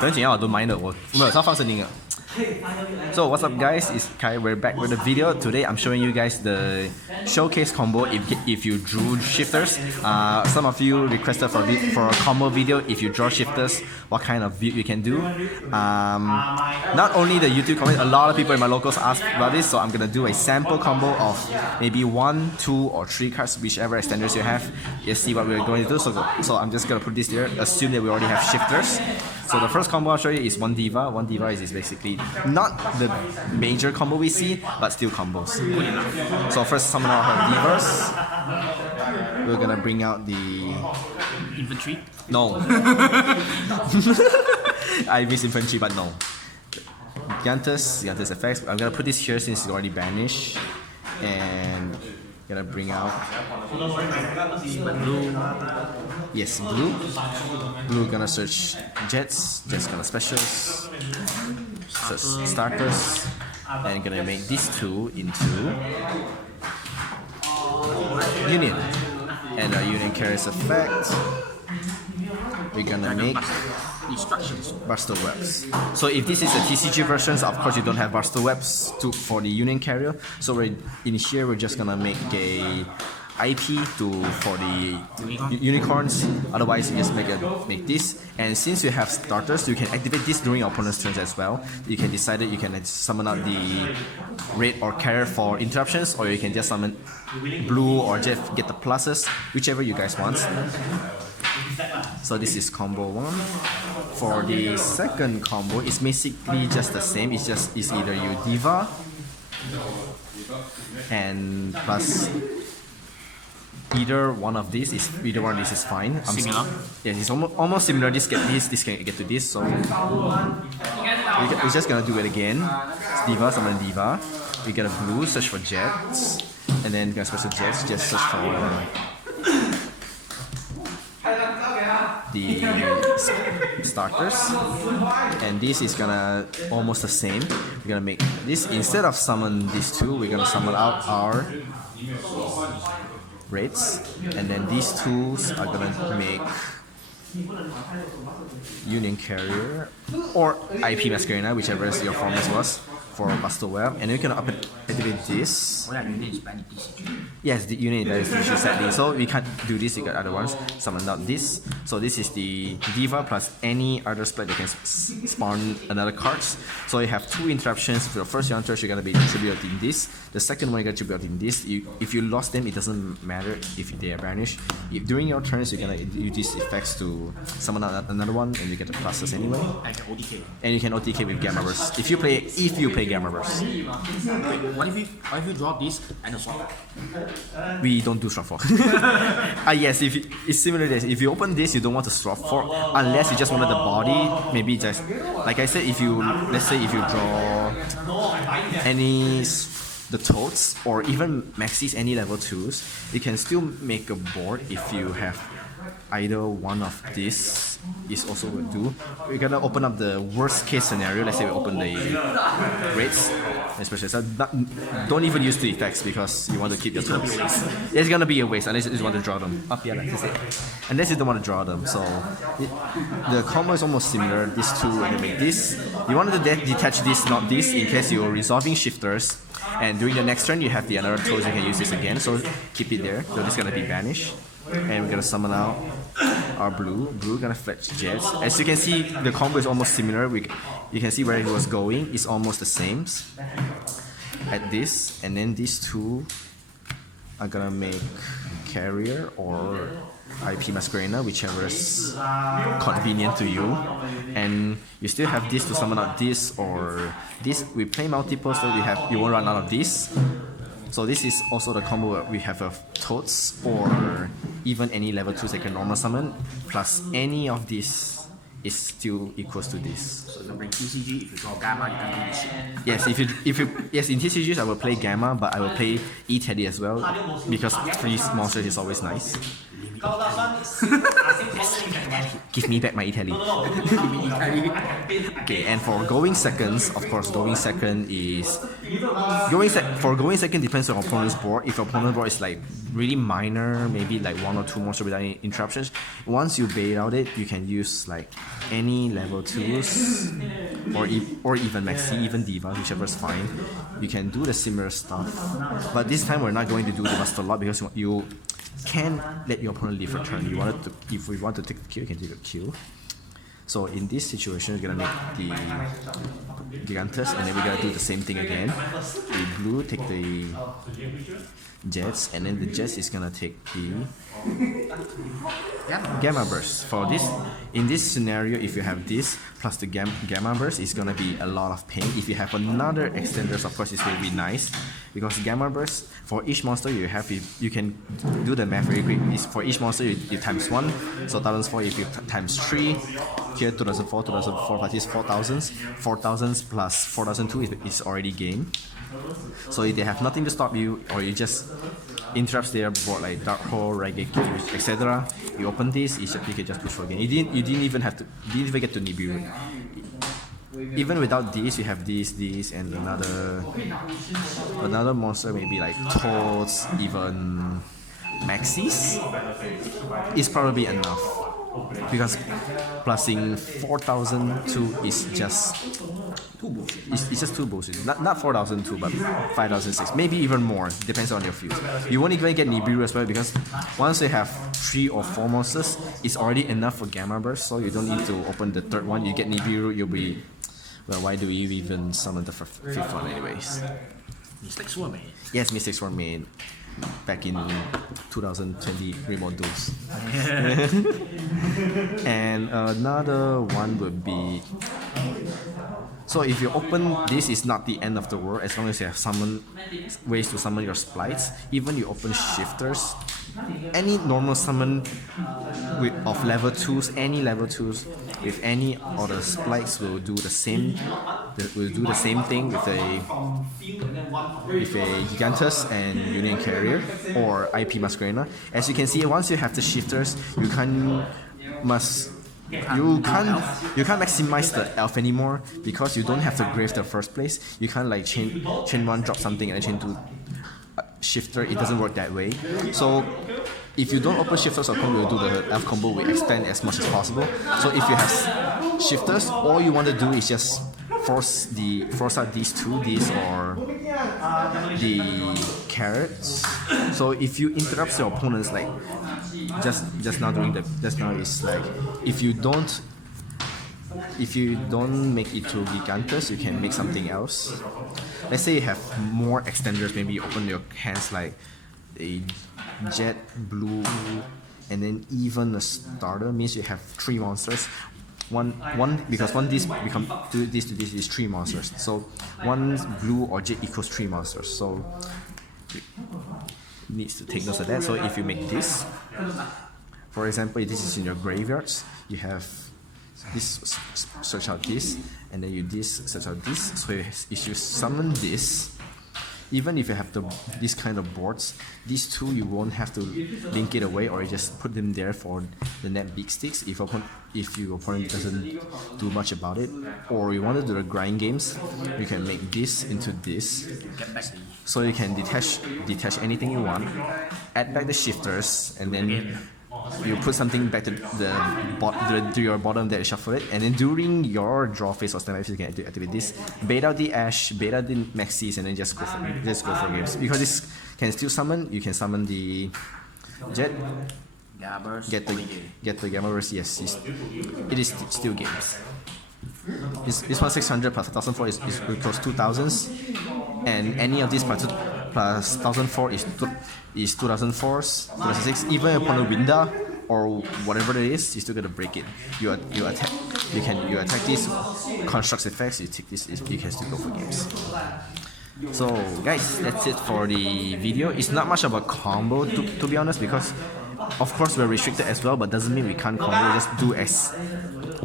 等紧要我都 mind 的，我没有要放声音的。So what's up guys, it's Kai, we're back with a video. Today I'm showing you guys the showcase combo if you drew shifters. Some of you requested for a combo video if you draw shifters, what kind of view you can do. Not only the YouTube comment, a lot of people in my locals asked about this, so I'm gonna do a sample combo of maybe 1, 2 or 3 cards, whichever extenders you have. You'll see what we're going to do. So I'm just gonna put this here, assume that we already have shifters. So the first combo I'll show you is 1 Diva. 1 Diva is basically not the major combo we see, but still combos. So first summon out her Divas. We're gonna bring out the... Infantry? No. I miss infantry, but no. Giantus effects. I'm gonna put this here since it's already banished. And gonna bring out Blue. Yes, blue. Blue gonna search Jets gonna specials. Search starters. And gonna make these two into Union. And our Union carries effect. We're gonna make Instructions. Buster Webs. So if this is the TCG versions, of course you don't have Buster Webs for the Union carrier. So in here we're just gonna make a IP for the unicorns. Otherwise you just make this. And since you have starters, you can activate this during your opponent's turns as well. You can decide that you can summon out the red or carrier for interruptions, or you can just summon blue or jet, get the pluses, whichever you guys want. So this is combo 1. For the second combo, it's basically just the same. It's either you Diva and plus either one of these is fine. Similar. Yeah, it's almost similar. This can get to this. So we're just gonna do it again. It's Diva, summon Diva. We get a blue, search for Jets, and then gonna special Jets, just search for the starters, and this is gonna almost the same. We're gonna make this, instead of summon these two, we're gonna summon out our reds, and then these two are gonna make Union Carrier or IP Masquerena, whichever your format was, for Buster Web, and we can activate this. Yes, the unit that is usually sadly. So we can't do this, you got other ones. Summon out this. So this is the Diva plus any other Splight that can spawn another cards. So you have 2 interruptions. For your first turn, you're gonna be tributing this. The second one, you're gonna tributing this. If you lost them, it doesn't matter if they are banished. During your turns, you're gonna use these effects to summon out another one, and you get the pluses anyway. I can OTK. And you can OTK with Gamma Burst if you play Gamma Burst. What if you draw this and a swap? We don't do swap 4. Yes, it's similar to this. If you open this, you don't want to swap 4 unless you just wanted the body. Maybe just like I said, let's say if you draw the toads or even maxis any level 2s, you can still make a board if you have either one of these is also will do. We're gonna open up the worst case scenario. Let's say we open the reds, especially. So don't even use the effects because you want to keep your toes. It's gonna be a waste unless you want to draw them. Up here, like this. Unless you don't want to draw them. So the combo is almost similar. These two, and you make this. You wanted to detach this, not this, in case you're resolving shifters. And during the next turn, you have the another toes. You can use this again. So keep it there. So this is gonna be banished. And we're gonna summon out our blue. Blue gonna fetch Jets. As you can see, the combo is almost similar. You can see where it was going. It's almost the same. At this, and then these two are gonna make Carrier or IP Masquerena, whichever is convenient to you. And you still have this to summon out this or this. We play multiple, so you won't run out of this. So this is also the combo where we have a Toads or even any level 2s like a normal summon, plus any of these is still equals to this. So you can bring TCG, if you draw Gamma, you can do this shit. Yes, in TCGs I will play Gamma, but I will play E-Teddy as well, because free monsters is always nice. Give me back my Italy. Okay, and for going seconds, of course, going second depends on opponent's board. If your opponent's board is like really minor, maybe like 1 or 2 monsters without any interruptions, once you bait out it, you can use like any level 2s or even Maxi, even Diva, whichever is fine. You can do the similar stuff, but this time we're not going to do the Buster Lot because you can let your opponent leave a turn. If we want to take the kill, you can take a kill. So in this situation, we're gonna make the Gigantus, and then we're gonna do the same thing again. The blue take the Jets, and then the Jets is gonna take the Gamma Burst. For this, in this scenario, if you have this plus the Gamma Burst, it's gonna be a lot of pain. If you have another extenders, of course, it's will be nice, because Gamma Burst, for each monster you have, you can do the math very quick. Is for each monster you times 1, so 1004 if you times 3, here 2004 plus this 4000 plus 4002 is already game. So if they have nothing to stop you, or you just interrupts their board like Dark Hole, Reggae, etc., you open this, you can just push for game. You didn't even get to Nibiru. Even without this, you have this, and another monster, maybe like Toads, even Maxis, is probably enough. Because plusing 4002 is just it's just too bullshit. Not 4002, but 5006, maybe even more. Depends on your field. You won't even get Nibiru as well, because once you have 3 or 4 monsters, it's already enough for Gamma Burst. So you don't need to open the third one. You get Nibiru, you'll be, well, why do you even summon the fifth one anyways? Mistakes were made. Yes, mistakes were made back in 2020 remote duels. And another one would be, so if you open this, is not the end of the world as long as you have ways to summon your splites. Even you open shifters, any normal summon of level 2s, any level 2s with any other splites will do the same. Will do the same thing with a Gigantus and Union Carrier or IP Masquerena. As you can see, once you have the shifters, you can't maximize the elf anymore, because you don't have to grave the first place. You can't like chain 1, drop something, and chain 2 shifter. It doesn't work that way. So if you don't open shifters, or will do the elf combo, we extend as much as possible. So if you have shifters, all you want to do is just force out these or the carrots. So if you interrupt your opponents, like just now is like, if you don't make it to Gigantus, you can make something else. Let's say you have more extenders, maybe you open your hands like a Jet, Blue, and then even a starter, means you have 3 monsters. Because one this become this to this is 3 monsters. So 1 blue or Jet equals 3 monsters. So needs to take note of that. So if you make this, for example, if this is in your graveyards, you have this, search out this, and then you search out this. So if you summon this, even if you have this kind of boards, these 2 you won't have to link it away, or you just put them there for the net big sticks if your opponent doesn't do much about it. Or you want to do the grind games, you can make this into this, so you can detach anything you want, add back the shifters, and then you put something back to your bottom that you shuffle it, and then during your draw phase or standby phase, you can activate this, bait out the Ash, bait out the Maxis, and then just go for games. Because this can still summon, you can summon the Jet, get the Gamma Burst. Yes, it is still games. This one 600 plus 1004 is equals 2000s, and any of these plus 1004 is 2004s, 2006. Even upon a Winda or whatever it is, you still gotta break it. You attack these constructs effects. You take this, you can still go for games. So guys, that's it for the video. It's not much of a combo to be honest, because of course we're restricted as well, but doesn't mean we can't combo. Just do as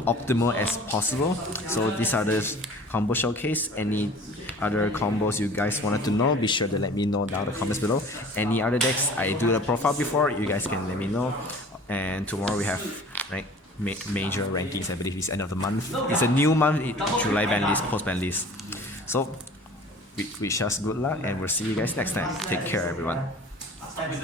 optimal as possible. So these are the combo showcase. Any other combos you guys wanted to know, be sure to let me know down in the comments below. Any other decks I do the profile before, you guys can let me know. And tomorrow we have right major rankings. I believe it's end of the month. It's a new month. July ban list, post ban list. So we wish us good luck, and we'll see you guys next time. Take care, everyone.